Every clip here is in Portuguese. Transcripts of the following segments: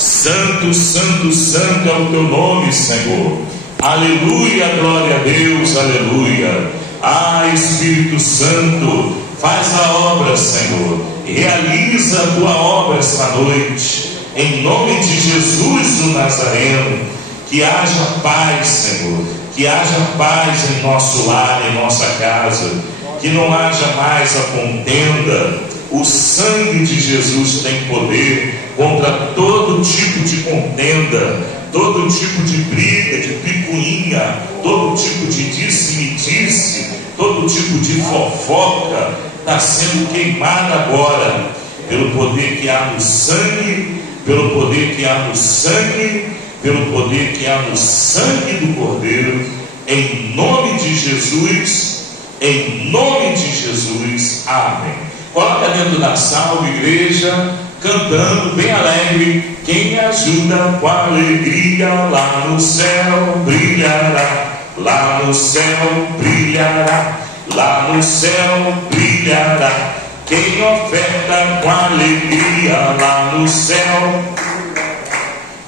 Santo, santo, santo é o teu nome, Senhor. Aleluia, glória a Deus, aleluia. Espírito Santo, faz a obra, Senhor. Realiza a tua obra esta noite. Em nome de Jesus o Nazareno. Que haja paz, Senhor. Que haja paz em nosso lar, em nossa casa. Que não haja mais a contenda. O sangue de Jesus tem poder contra todo tipo de contenda, todo tipo de briga, de picuinha, todo tipo de disse-me-disse, todo tipo de fofoca, está sendo queimada agora, pelo poder que há no sangue, pelo poder que há no sangue, pelo poder que há no sangue do Cordeiro, em nome de Jesus, em nome de Jesus, amém. Coloca dentro da salve, igreja, cantando bem alegre. Quem me ajuda com alegria, lá no céu brilhará, lá no céu brilhará, lá no céu brilhará. Quem oferta com alegria, lá no céu,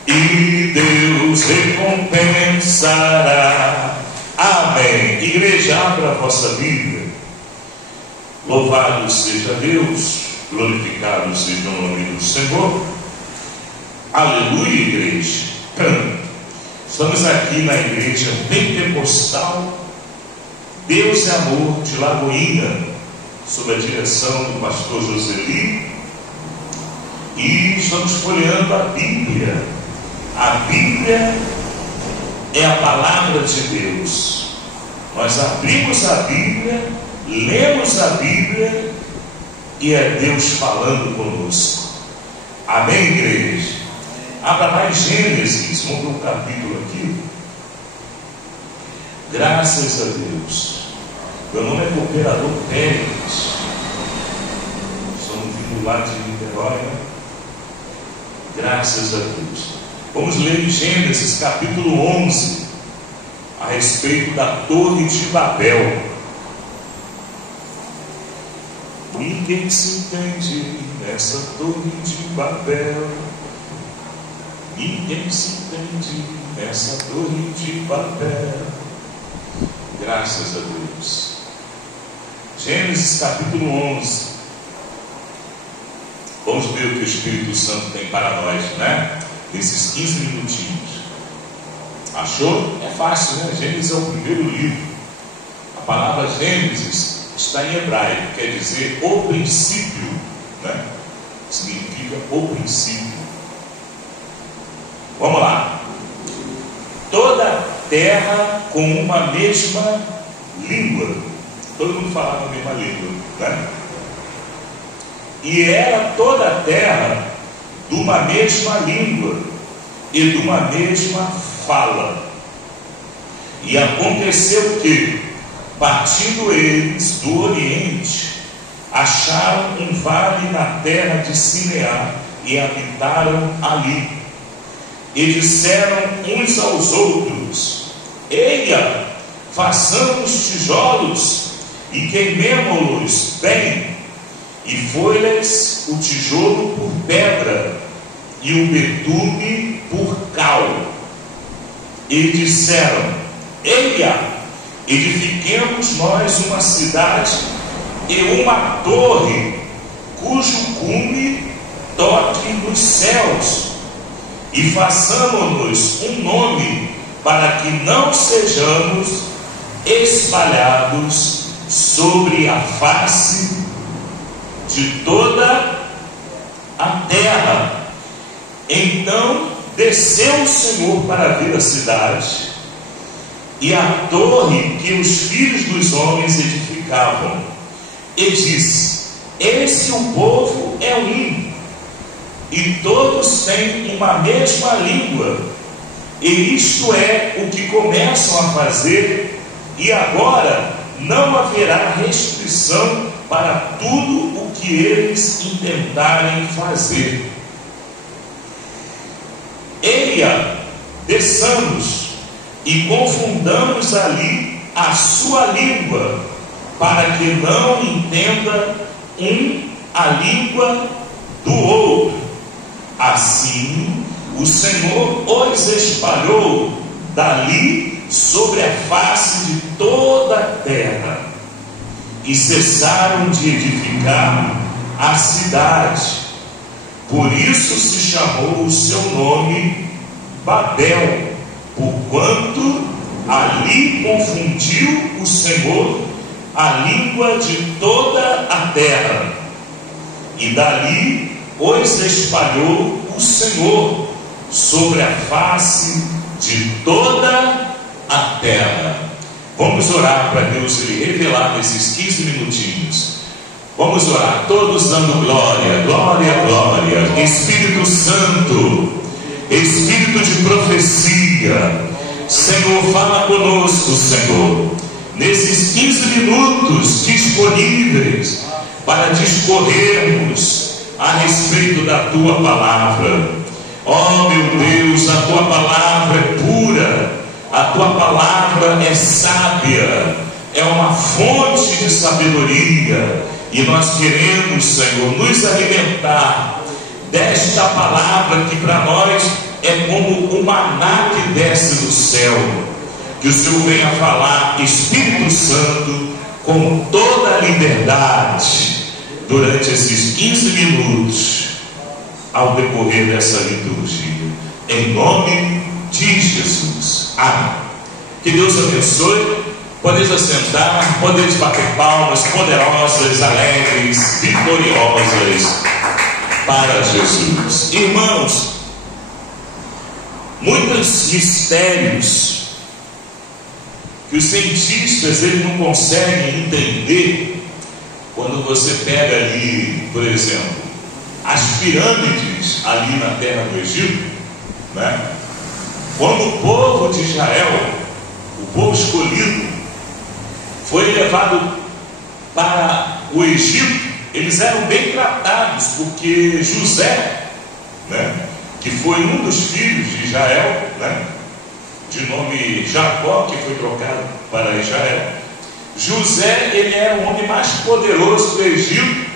e Deus recompensará. Amém. Igreja, abra a vossa Bíblia. Louvado seja Deus, glorificado seja o nome do Senhor. Aleluia, igreja. Estamos aqui na igreja pentecostal Deus é Amor de Lagoinha, sob a direção do pastor Joseli, e estamos folheando a Bíblia. A Bíblia é a palavra de Deus. Nós abrimos a Bíblia, lemos a Bíblia e é Deus falando conosco. Amém, igreja? Abra mais Gênesis, vamos ver um capítulo aqui. Graças a Deus. Meu nome é Cooperador Pérez. Estamos vindo lá de Niterói, né? Graças a Deus. Vamos ler Gênesis capítulo 11, a respeito da Torre de Babel. Ninguém se entende nessa Torre de Babel. Ninguém se entende nessa Torre de Babel. Graças a Deus. Gênesis capítulo 11. Vamos ver o que o Espírito Santo tem para nós, né? Nesses 15 minutinhos. Achou? É fácil, né? Gênesis é o primeiro livro. A palavra Gênesis está em hebraico, quer dizer o princípio, né? Significa o princípio. Vamos lá. Toda terra com uma mesma língua. Todo mundo falava a mesma língua, né? E era toda a terra de uma mesma língua e de uma mesma fala. E aconteceu que, partindo eles do Oriente, acharam um vale na terra de Sinear e habitaram ali. E disseram uns aos outros: eia, façamos tijolos e queimemo-los bem. E foi-lhes o tijolo por pedra e o betume por cal. E disseram: eia, edifiquemos nós uma cidade e uma torre, cujo cume toque nos céus, e façamos-nos um nome, para que não sejamos espalhados sobre a face de toda a terra. Então desceu o Senhor para ver a cidade e a torre que os filhos dos homens edificavam, e disse: eis que o povo é um, e todos têm uma mesma língua, e isto é o que começam a fazer, e agora não haverá restrição para tudo o que eles intentarem fazer. Eia, desçamos e confundamos ali a sua língua, para que não entenda um a língua do outro. Assim o Senhor os espalhou dali sobre a face de toda a terra, e cessaram de edificar a cidade. Por isso se chamou o seu nome Babel, porquanto ali confundiu o Senhor a língua de toda a terra, e dali os espalhou o Senhor sobre a face de toda a terra. Vamos orar para Deus lhe revelar nesses 15 minutinhos. Vamos orar, todos dando glória, glória, glória. Espírito Santo, Espírito de profecia, Senhor, fala conosco, Senhor, nesses 15 minutos disponíveis para discorrermos a respeito da Tua palavra. Oh meu Deus, a Tua palavra é pura, a Tua palavra é sábia, é uma fonte de sabedoria, e nós queremos, Senhor, nos alimentar desta palavra que para nós é como o maná que desce do céu. Que o Senhor venha falar, Espírito Santo, com toda a liberdade durante esses 15 minutos ao decorrer dessa liturgia, em nome de Jesus. Amém. Que Deus abençoe. Podeis assentar, podeis bater palmas poderosas, alegres, vitoriosas para Jesus. Irmãos, muitos mistérios que os cientistas eles não conseguem entender quando você pega ali, por exemplo, as pirâmides ali na terra do Egito, né? Quando o povo de Israel, o povo escolhido, foi levado para o Egito, eles eram bem tratados, porque José, né, que foi um dos filhos de Israel, né, de nome Jacó, que foi trocado para Israel, José, ele era o homem mais poderoso do Egito,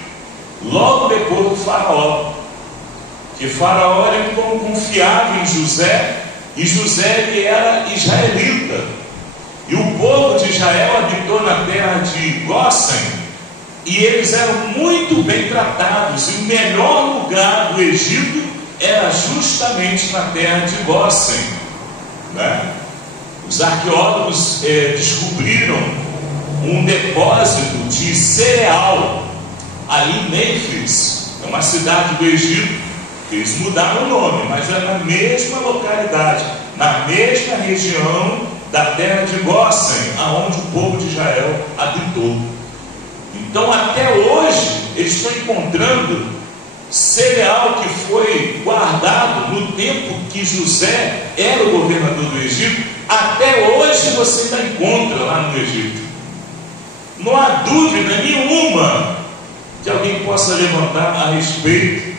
logo depois do faraó, que faraó ele confiava em José, e José ele era israelita. E o povo de Israel habitou na terra de Gósen, e eles eram muito bem tratados, e o melhor lugar do Egito era justamente na terra de Gósen, né? Os arqueólogos descobriram um depósito de cereal ali em Mênfis, é uma cidade do Egito, eles mudaram o nome, mas é na mesma localidade, na mesma região da terra de Gósen, aonde o povo de Israel habitou. Então até hoje eles estão encontrando cereal que foi guardado no tempo que José era o governador do Egito. Até hoje você ainda encontra lá no Egito. Não há dúvida nenhuma que alguém possa levantar a respeito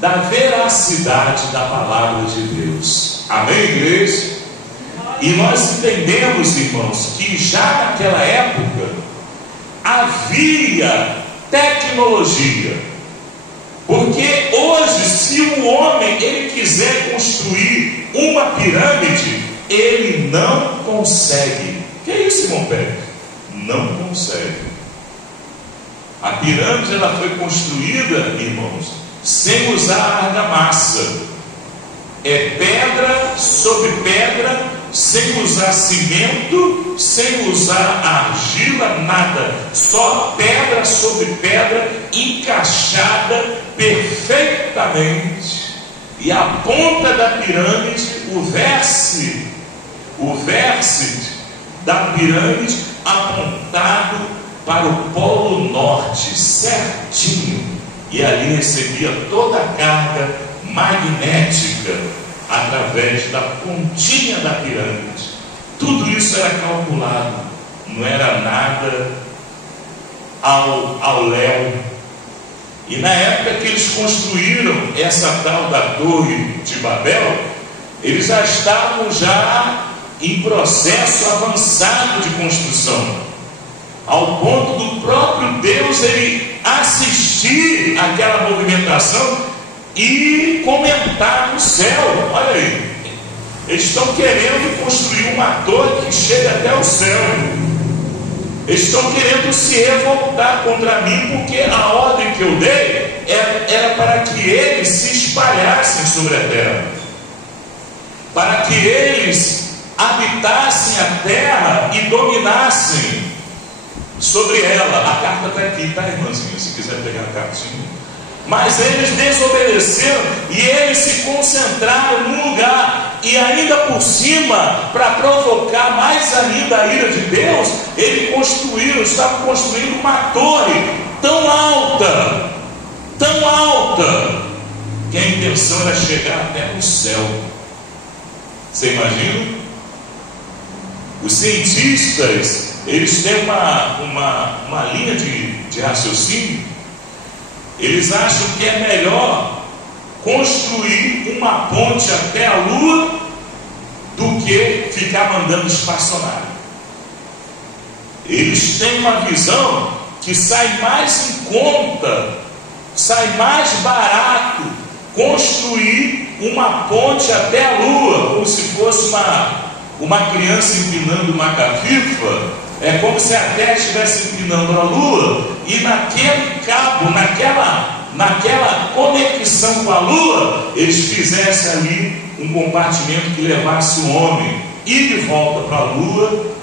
da veracidade da palavra de Deus. Amém, igreja? E nós entendemos, irmãos, que já naquela época havia tecnologia. Porque hoje, se um homem ele quiser construir uma pirâmide, ele não consegue. Que é isso, irmão Pérez? Não consegue. A pirâmide ela foi construída, irmãos, sem usar argamassa. É pedra sobre pedra, sem usar cimento, sem usar argila, nada, só pedra sobre pedra, encaixada perfeitamente. E a ponta da pirâmide, o vértice da pirâmide apontado para o polo norte, certinho, e ali recebia toda a carga magnética através da pontinha da pirâmide. Tudo isso era calculado, não era nada ao léu. E na época que eles construíram essa tal da Torre de Babel, eles já estavam em processo avançado de construção, ao ponto do próprio Deus ele assistir aquela movimentação e comentar no céu. Eles estão querendo construir uma torre que chegue até o céu. Eles estão querendo se revoltar contra mim, porque a ordem que eu dei era para que eles se espalhassem sobre a terra, para que eles habitassem a terra e dominassem sobre ela. A carta está aqui, tá, irmãzinha? Se quiser pegar a cartinha. Mas eles desobedeceram e eles se concentraram num lugar, e ainda por cima, para provocar mais ainda a ira de Deus, estavam construindo uma torre tão alta, que a intenção era chegar até o céu. Você imagina? Os cientistas, eles têm uma linha de raciocínio. Eles acham que é melhor construir uma ponte até a Lua do que ficar mandando espaçonário. Eles têm uma visão que sai mais em conta, sai mais barato construir uma ponte até a Lua, como se fosse uma criança empinando uma cafifa. É como se a Terra estivesse empinando a Lua, e naquele cabo, naquela conexão com a Lua, eles fizessem ali um compartimento que levasse o homem ir de volta para a Lua,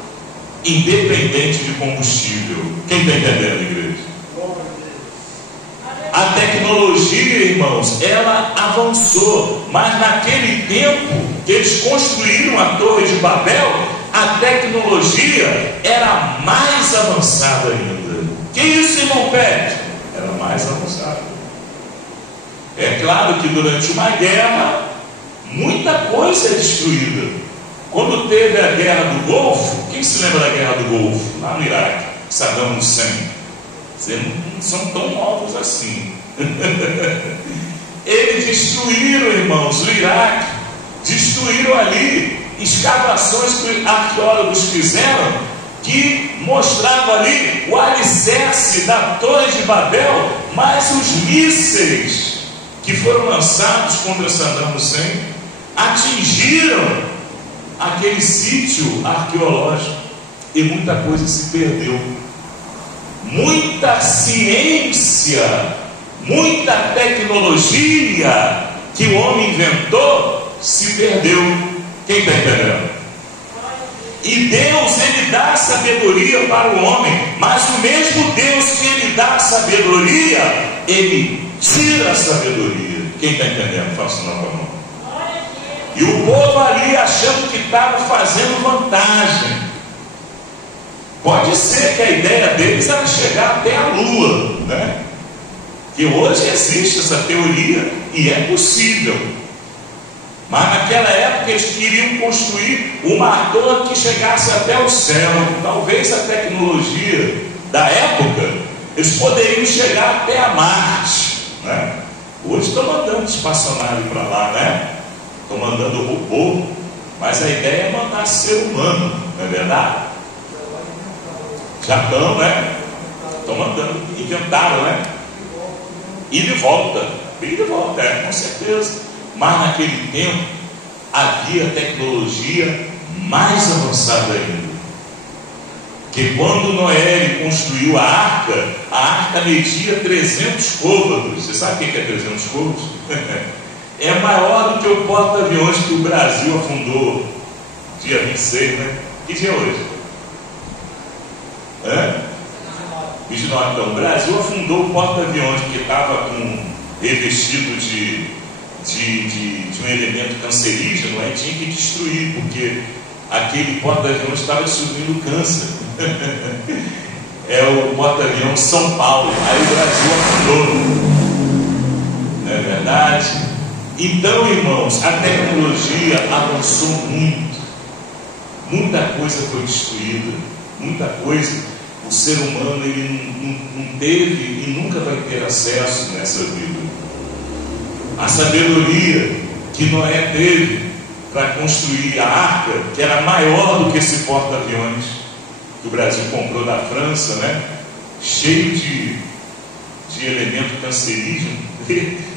independente de combustível. Quem está entendendo, igreja? A tecnologia, irmãos, ela avançou, mas naquele tempo que eles construíram a Torre de Babel, a tecnologia era mais avançada ainda. Que isso, irmão Pet? Era mais avançada. É claro que durante uma guerra, muita coisa é destruída. Quando teve a guerra do Golfo, quem se lembra da guerra do Golfo? Lá no Iraque, Saddam Hussein. Vocês não são tão novos assim. Eles destruíram, irmãos, o Iraque. Destruíram ali escavações que arqueólogos fizeram, que mostravam ali o alicerce da Torre de Babel, mas os mísseis que foram lançados contra Saddam Hussein atingiram aquele sítio arqueológico e muita coisa se perdeu. Muita ciência, muita tecnologia que o homem inventou se perdeu. Quem está entendendo? E Deus, Ele dá sabedoria para o homem, mas o mesmo Deus que Ele dá sabedoria, Ele tira a sabedoria. Quem está entendendo? Faça uma mão. E o povo ali achando que estava fazendo vantagem. Pode ser que a ideia deles era chegar até a Lua, né? Que hoje existe essa teoria e é possível. Mas naquela época eles queriam construir uma torre que chegasse até o céu. Talvez a tecnologia da época, eles poderiam chegar até a Marte, né? Hoje estão mandando espaçonave para lá, né? Estão mandando robô, mas a ideia é mandar ser humano, não é verdade? Já estão, né? Estão mandando, inventaram, né? E de volta, com certeza. Mas naquele tempo havia tecnologia mais avançada ainda. Que quando Noé construiu a arca media 300 côvados. Você sabe o que é 300 côvados? É maior do que o porta-aviões que o Brasil afundou dia 26, né? Que dia é hoje? 29. Então, o Brasil afundou o porta-aviões que estava revestido de um elemento cancerígeno, aí tinha que destruir, porque aquele porta-aviões estava distribuindo câncer. É o porta-aviões São Paulo. Aí o Brasil afundou. Não é verdade? Então, irmãos, a tecnologia avançou muito. Muita coisa foi destruída. Muita coisa o ser humano ele não teve e nunca vai ter acesso nessa vida. A sabedoria que Noé teve para construir a arca, que era maior do que esse porta-aviões que o Brasil comprou da França, né? Cheio de elemento cancerígeno.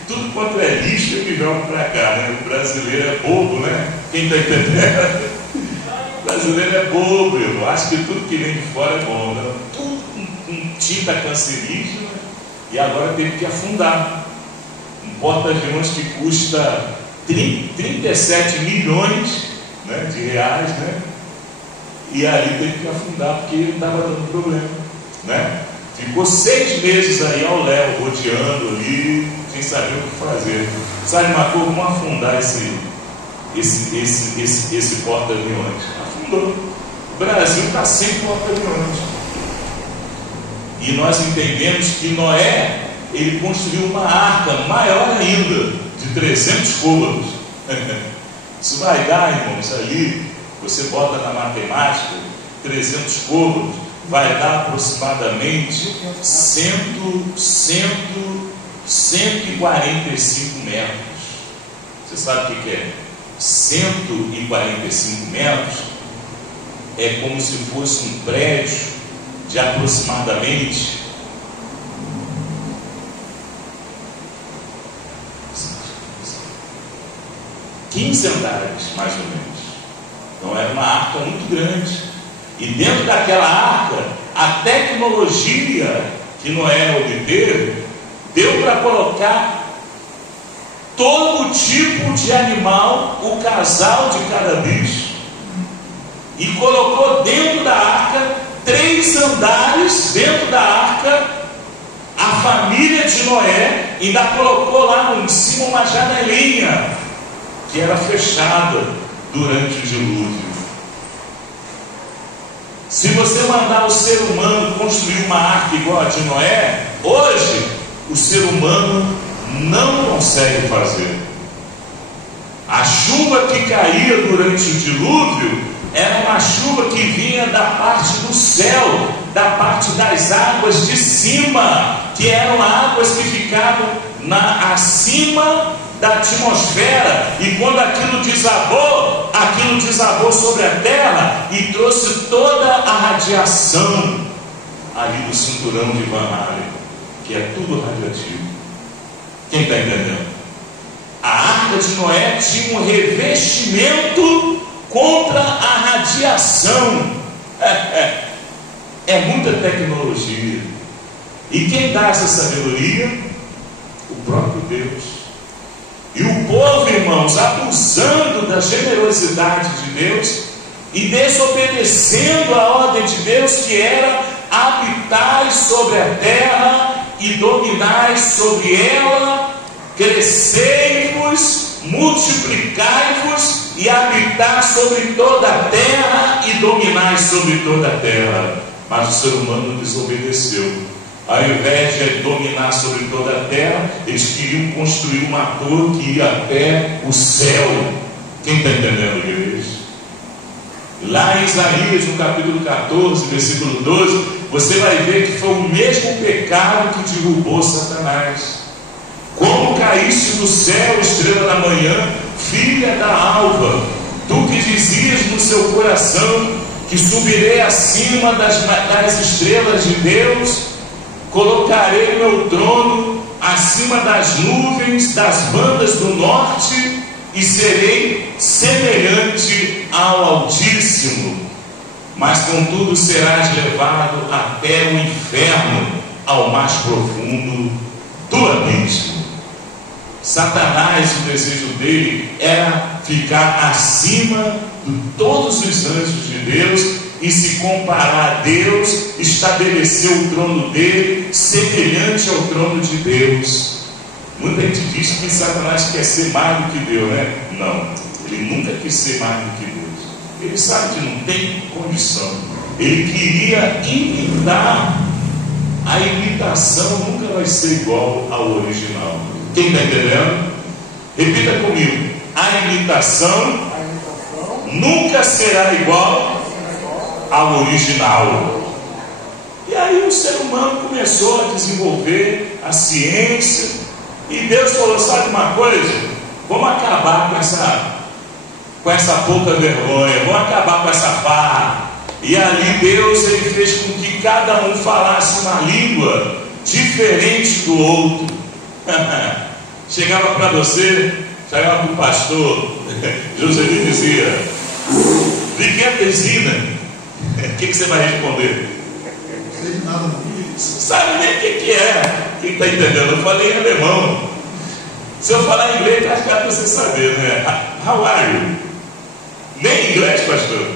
tudo quanto é lixo ele joga para cá, né? O brasileiro é bobo, né? Quem está entendendo? O brasileiro é bobo, eu acho que tudo que vem de fora é bom, né? Tudo com tinta cancerígena, e agora teve que afundar. Um porta-aviões que custa 37 milhões, né, de reais, né? E ali teve que afundar porque ele estava dando problema, né? Ficou 6 meses aí ao léu, rodeando ali, sem saber o que fazer. Sabe, Marcou, vamos afundar esse porta-aviões. Afundou. O Brasil está sem porta-aviões. E nós entendemos que Noé, ele construiu uma arca maior ainda, de 300 côvados. Isso vai dar, irmãos, ali, você bota na matemática, 300 côvados, vai dar aproximadamente 145 metros. Você sabe o que é? 145 metros é como se fosse um prédio de aproximadamente 15 andares, mais ou menos. Então era uma arca muito grande. E dentro daquela arca, a tecnologia que Noé obteve deu para colocar todo tipo de animal, o casal de cada bicho, e colocou dentro da arca 3 andares dentro da arca. A família de Noé ainda colocou lá em cima uma janelinha que era fechada durante o dilúvio. Se você mandar o ser humano construir uma arca igual a de Noé, hoje o ser humano não consegue fazer. A chuva que caía durante o dilúvio era uma chuva que vinha da parte do céu, da parte das águas de cima, que eram águas que ficavam acima da atmosfera, e quando aquilo desabou sobre a terra e trouxe toda a radiação ali do cinturão de Van Allen, que é tudo radioativo. Quem está entendendo? A arca de Noé tinha um revestimento contra a radiação. É muita tecnologia. E quem dá essa sabedoria? O próprio Deus. E o povo, irmãos, abusando da generosidade de Deus e desobedecendo a ordem de Deus, que era habitai sobre a terra e dominai sobre ela, crescei-vos, multiplicai-vos e habitai sobre toda a terra e dominai sobre toda a terra. Mas o ser humano desobedeceu. Ao invés de dominar sobre toda a terra, eles queriam construir uma torre que ia até o céu. Quem está entendendo, igreja? Lá em Isaías, no capítulo 14, versículo 12, você vai ver que foi o mesmo pecado que derrubou Satanás. Como caíste do céu, estrela da manhã, filha da alva, tu que dizias no seu coração que subirei acima das estrelas de Deus, colocarei meu trono acima das nuvens, das bandas do norte, e serei semelhante ao Altíssimo. Mas contudo serás levado até o inferno, ao mais profundo do abismo. Satanás, o desejo dele era ficar acima de todos os anjos de Deus e se comparar a Deus, estabelecer o trono dele semelhante ao trono de Deus. Muita gente diz que Satanás quer ser mais do que Deus, né? Não, ele nunca quis ser mais do que Deus. Ele sabe que não tem condição. Ele queria imitar. A imitação nunca vai ser igual ao original. Quem está entendendo? Repita comigo. A imitação nunca será igual ao original. E aí o ser humano começou a desenvolver a ciência, e Deus falou: sabe uma coisa? Vamos acabar com essa pouca vergonha, vamos acabar com essa farra. E ali Deus, ele fez com que cada um falasse uma língua diferente do outro. chegava para você, chegava para o pastor, Joselito dizia: de que é Tesina? O que você vai responder? Não sei de nada, não. Sabe nem o que é. Quem está entendendo? Eu falei em alemão. Se eu falar em inglês, acho que é para você saber, né? How are you? Nem inglês, pastor.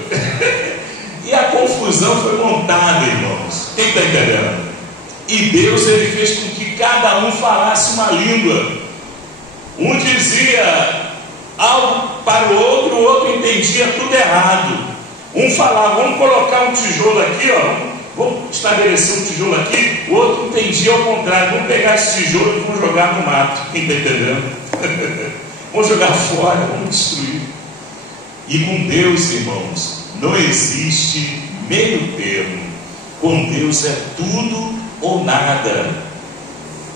E a confusão foi montada, irmãos. Quem está entendendo? E Deus, ele fez com que cada um falasse uma língua. Um dizia algo para o outro entendia tudo errado. Um falava: vamos colocar um tijolo aqui, ó. Vamos estabelecer um tijolo aqui. O outro entendia ao contrário: vamos pegar esse tijolo e vamos jogar no mato. Quem está entendendo? Vamos jogar fora, vamos destruir. E com Deus, irmãos, não existe meio termo. Com Deus é tudo ou nada.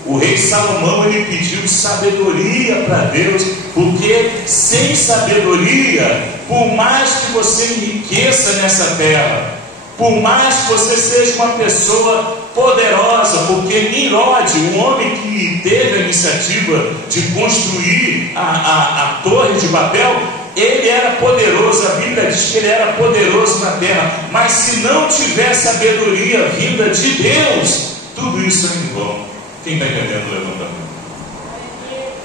O rei Salomão, ele pediu sabedoria para Deus, porque sem sabedoria, por mais que você enriqueça nessa terra, por mais que você seja uma pessoa poderosa, porque Nimrod, o homem que teve a iniciativa de construir a torre de Babel, ele era poderoso. A Bíblia diz que ele era poderoso na terra, mas se não tiver sabedoria vinda de Deus, tudo isso é em vão. Quem está entendendo, levanta a mão.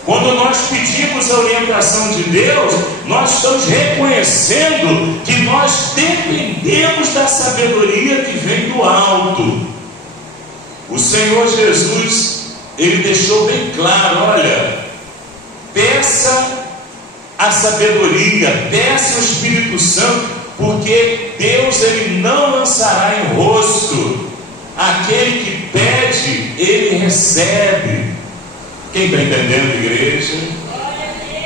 Quando nós pedimos a orientação de Deus, nós estamos reconhecendo que nós dependemos da sabedoria que vem do alto. O Senhor Jesus, ele deixou bem claro: olha, peça a sabedoria, peça o Espírito Santo, porque Deus, ele não lançará em rosto. Aquele que pede, ele recebe. Quem está entendendo, igreja?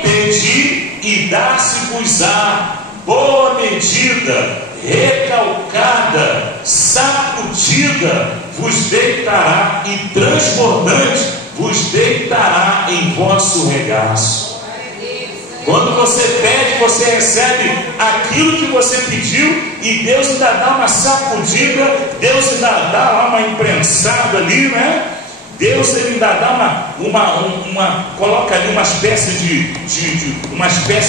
Pedi e dar-se-vos-á, boa medida, recalcada, sacudida, vos deitará, e transbordante vos deitará em vosso regaço. Quando você pede, você recebe aquilo que você pediu, e Deus ainda dá uma sacudida, Deus ainda dá uma imprensada ali, né? Deus ainda dá coloca ali uma espécie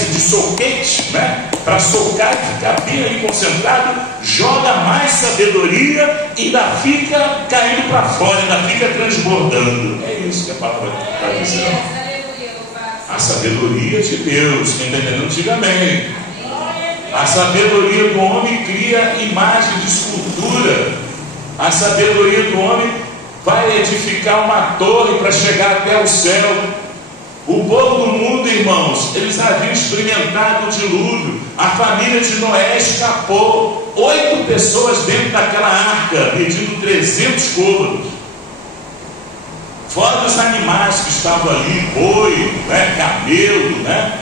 de soquete, né? Para socar e ficar bem ali concentrado, joga mais sabedoria e ainda fica caindo para fora, ainda fica transbordando. É isso que a palavra está dizendo. A sabedoria de Deus, quem está entendendo, diga amém. A sabedoria do homem cria imagem de escultura. A sabedoria do homem vai edificar uma torre para chegar até o céu. O povo do mundo, irmãos, eles haviam experimentado o dilúvio. A família de Noé escapou. 8 pessoas dentro daquela arca, medindo 300 côvados. Fora dos animais que estavam ali: boi, né, camelo, né,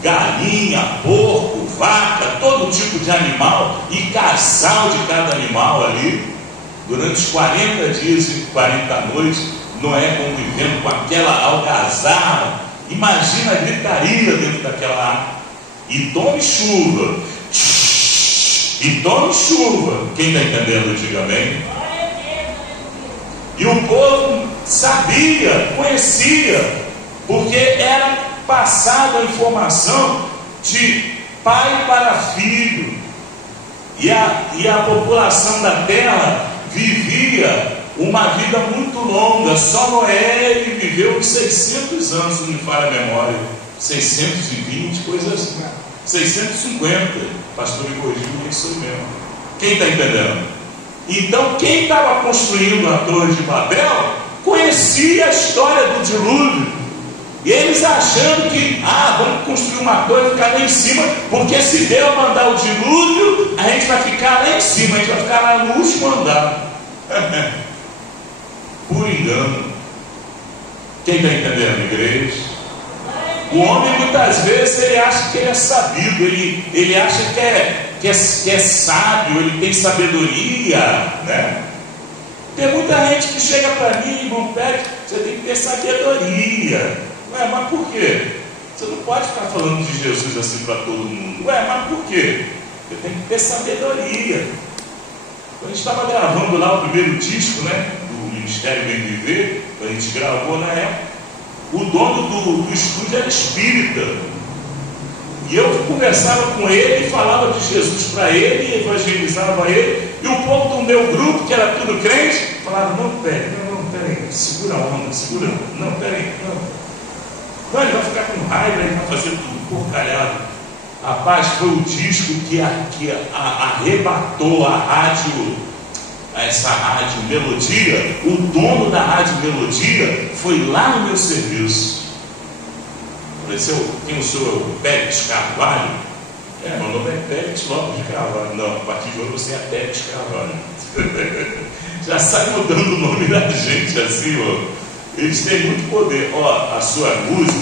galinha, porco, vaca, todo tipo de animal, e casal de cada animal ali. Durante os 40 dias e 40 noites, Noé convivendo com aquela algazarra. Imagina a gritaria dentro daquela arca. E tome chuva. E tome chuva. Quem está entendendo, diga amém. E o povo sabia, conhecia, porque era passada a informação de pai para filho. E a população da terra vivia uma vida muito longa. Só Noé, ele viveu 600 anos, se não me falha a memória, 620, coisas assim, 650. Pastor me corrigiu, é isso mesmo. Quem está entendendo? Então, quem estava construindo a Torre de Babel conhecia a história do dilúvio. E eles achando que, vamos construir uma torre e ficar lá em cima, porque se Deus mandar o dilúvio, a gente vai ficar lá em cima, a gente vai ficar lá no último andar. Por engano. Quem está entendendo, igreja? O homem, muitas vezes, ele acha que ele é sabido, ele acha que é sábio, ele tem sabedoria, né? Tem muita gente que chega para mim, irmão, pede: você tem que ter sabedoria. Ué, mas por quê? Você não pode ficar falando de Jesus assim para todo mundo. Ué, mas por quê? Você tem que ter sabedoria. Quando a gente estava gravando lá o primeiro disco, né, do Ministério Bem Viver, a gente gravou na época, O dono do estúdio era espírita. E eu conversava com ele, falava de Jesus para ele, evangelizava ele. E o povo do meu grupo, que era tudo crente, falava: não, peraí, segura a onda, não, peraí, não, ele vai ficar com raiva, ele vai fazer tudo porcalhado. Rapaz, foi o disco que arrebatou a rádio, essa rádio Melodia. O dono da rádio Melodia foi lá no meu serviço. Quem eu sou? O Pérez Carvalho? Meu nome é Pérez Lopes de Carvalho. Não, a partir de hoje você é Pérez Carvalho. Já sai mudando o nome da gente assim, ó. Eles têm muito poder. Ó, a sua música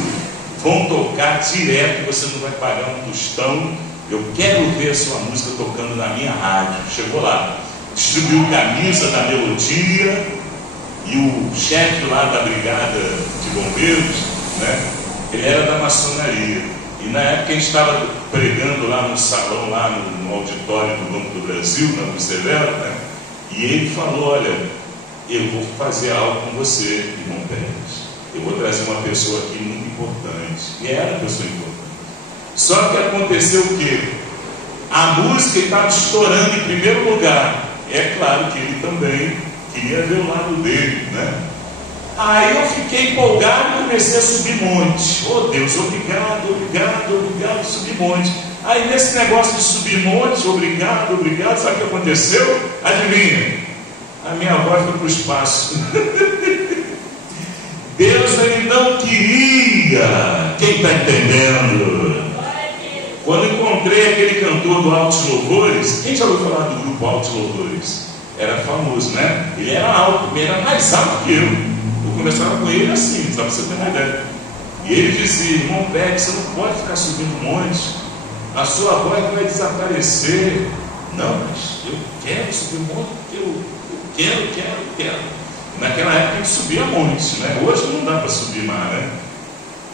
vão tocar direto, você não vai pagar um tostão. Eu quero ver a sua música tocando na minha rádio. Chegou lá, distribuiu camisa da Melodia, e o chefe lá da brigada de bombeiros, né? Ele era da maçonaria. E na época a gente estava pregando lá no salão, lá no auditório do Banco do Brasil, na Luz Severo, né? E ele falou: olha, eu vou fazer algo com você, irmão Pérez. Eu vou trazer uma pessoa aqui muito importante. E era uma pessoa importante. Só que aconteceu o quê? A música estava estourando em primeiro lugar. É claro que ele também queria ver o lado dele, né? Aí eu fiquei empolgado e comecei a subir monte. Oh Deus, obrigado, subir monte. Aí nesse negócio de subir monte, obrigado, sabe o que aconteceu? Adivinha? A minha voz foi para o espaço. Deus, ele não queria. Quem está entendendo? Quando encontrei aquele cantor do Altos Louvores, quem já ouviu falar do grupo Altos Louvores? Era famoso, né? Ele era alto, ele era mais alto que eu. Eu conversava com ele assim, só para você ter uma ideia. E ele dizia: irmão Pérez, você não pode ficar subindo monte, a sua voz vai desaparecer. Não, mas eu quero subir monte, porque eu quero. Naquela época a gente subia monte, né? Hoje não dá para subir mais, né?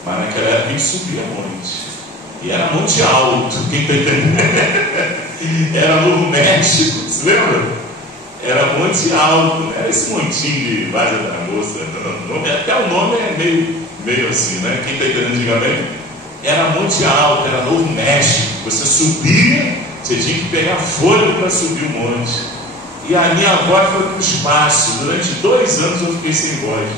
Mas naquela época a gente subia monte. E era monte alto, quem está entendendo? Era Novo México, você lembra? Era monte alto, não era esse montinho de Vaza da Moça. Até o nome é meio assim, né? Quem está entendendo, diga bem. Era monte alto, era Novo México. Você subia, você tinha que pegar fôlego para subir o monte. E a minha voz foi para o espaço. Durante 2 anos eu fiquei sem voz.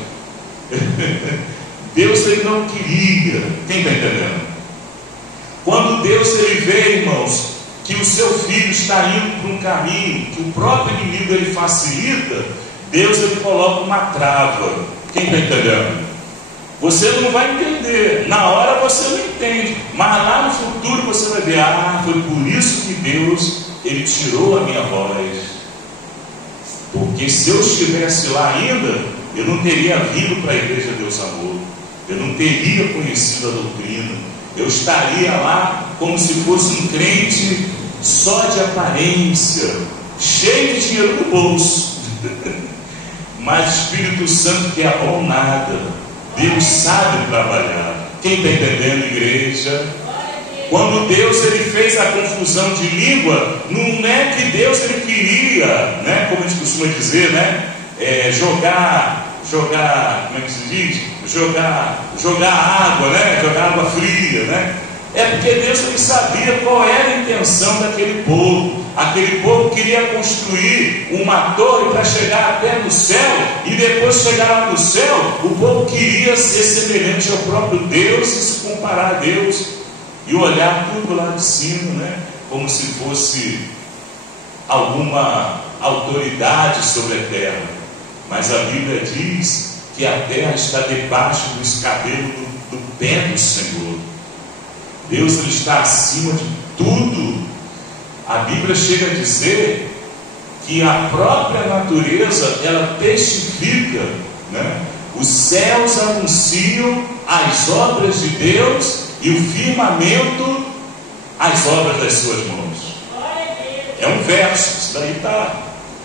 Deus, ele não queria. Quem está entendendo? Quando Deus, ele vê, irmãos, que o seu filho está indo por um caminho que o próprio inimigo ele facilita, Deus, ele coloca uma trava. Quem está entendendo? Você não vai entender, na hora você não entende, mas lá no futuro você vai ver: ah, foi por isso que Deus, ele tirou a minha voz. Porque se eu estivesse lá ainda, eu não teria vindo para a igreja Deus Amor, eu não teria conhecido a doutrina, eu estaria lá como se fosse um crente só de aparência, cheio de dinheiro no bolso. Mas o Espírito Santo que é bom nada. Deus sabe trabalhar. Quem está entendendo, igreja? Quando Deus ele fez a confusão de língua, não é que Deus ele queria, né, como a gente costuma dizer, né, jogar, como é que se diz? Jogar água, né? Jogar água fria, né? É porque Deus ele sabia qual era a intenção daquele povo. Aquele povo queria construir uma torre para chegar até no céu, e depois chegar lá no céu, o povo queria ser semelhante ao próprio Deus e se comparar a Deus e olhar tudo lá de cima, né? Como se fosse alguma autoridade sobre a terra. Mas a Bíblia diz que a terra está debaixo do escabelo do pé do Senhor. Deus ele está acima de tudo. A Bíblia chega a dizer que a própria natureza ela testifica, né? Os céus anunciam as obras de Deus e o firmamento as obras das suas mãos. É um verso, isso daí está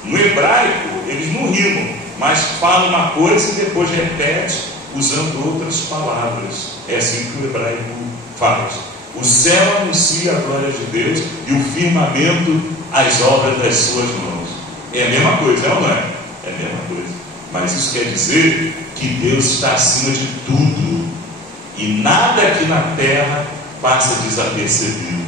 no hebraico, eles não rimam, mas falam uma coisa e depois repete usando outras palavras. É assim que o hebraico faz. O céu anuncia a glória de Deus e o firmamento as obras das suas mãos. É a mesma coisa, não é? É a mesma coisa. Mas isso quer dizer que Deus está acima de tudo, e nada aqui na terra passa desapercebido.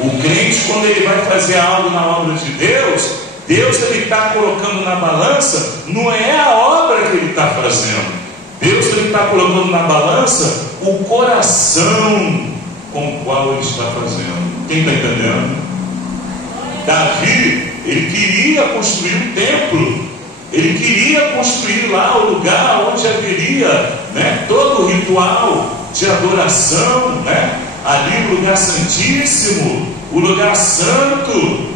O crente, quando ele vai fazer algo na obra de Deus, ele está colocando na balança, não é a obra que ele está fazendo. Deus, ele está colocando na balança o coração com o qual ele está fazendo. Quem está entendendo? Davi, ele queria construir um templo, ele queria construir lá o lugar onde haveria, todo o ritual de adoração, ali o lugar santíssimo, o lugar santo,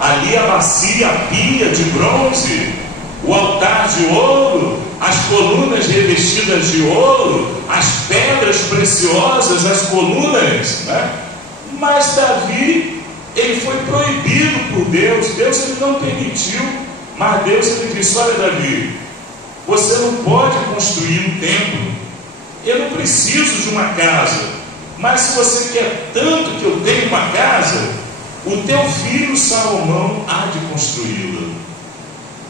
ali a bacia, a pia de bronze, o altar de ouro, as colunas revestidas de ouro, as pedras preciosas, as colunas, Mas Davi, ele foi proibido por Deus. Deus, ele não permitiu, mas Deus, ele disse: olha, Davi, você não pode construir um templo, eu não preciso de uma casa, mas se você quer tanto que eu tenha uma casa, o teu filho Salomão há de construí-la.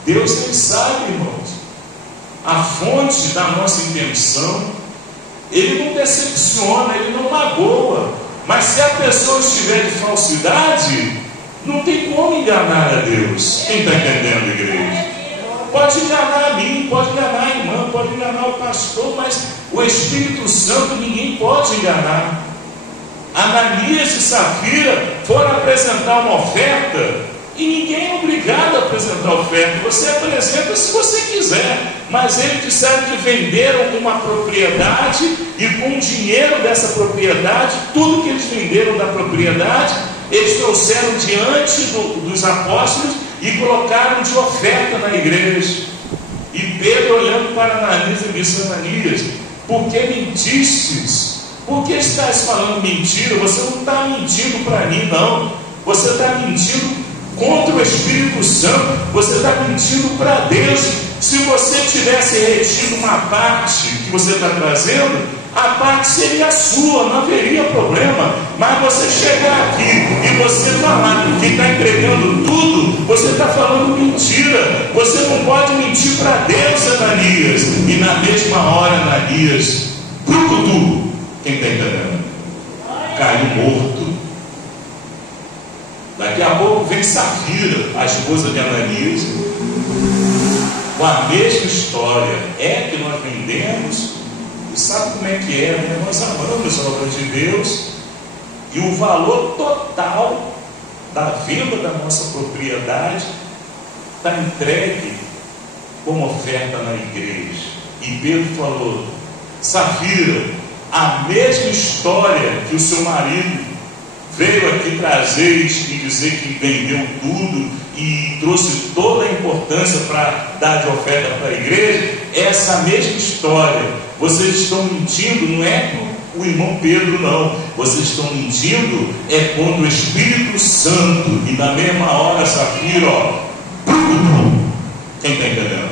Deus, ele sabe, irmãos, a fonte da nossa intenção. Ele não decepciona, ele não magoa, mas se a pessoa estiver de falsidade, não tem como enganar a Deus. Quem está entendendo, igreja? Pode enganar a mim, pode enganar a irmã, pode enganar o pastor, mas o Espírito Santo ninguém pode enganar. Ananias e Safira foram apresentar uma oferta, e ninguém é obrigado a apresentar oferta. Você apresenta se você quiser, mas eles disseram que venderam uma propriedade, e com o dinheiro dessa propriedade, tudo que eles venderam da propriedade, eles trouxeram diante dos apóstolos e colocaram de oferta na igreja. E Pedro, olhando para Ananias, e disse: Ananias, por que mentistes? Por que estás falando mentira? Você não está mentindo para mim, não. Você está mentindo contra o Espírito Santo, você está mentindo para Deus. Se você tivesse retido uma parte que você está trazendo, a parte seria sua, não haveria problema. Mas você chegar aqui e você falar que está entregando tudo, você está falando mentira. Você não pode mentir para Deus, Ananias. E na mesma hora, Ananias, brucutu, quem está entendendo? Caiu morto. Daqui a pouco vem Safira, a esposa de Ananias, com a mesma história. É que nós vendemos, e sabe como é que é, Nós amamos a obra de Deus, e o valor total da venda da nossa propriedade está entregue como oferta na igreja. E Pedro falou: Safira, a mesma história que o seu marido veio aqui trazer e dizer que vendeu tudo e trouxe toda a importância para dar de oferta para a igreja, essa mesma história. Vocês estão mentindo, não é com o irmão Pedro, não. Vocês estão mentindo é contra o Espírito Santo. E na mesma hora, Safira, quem está entendendo?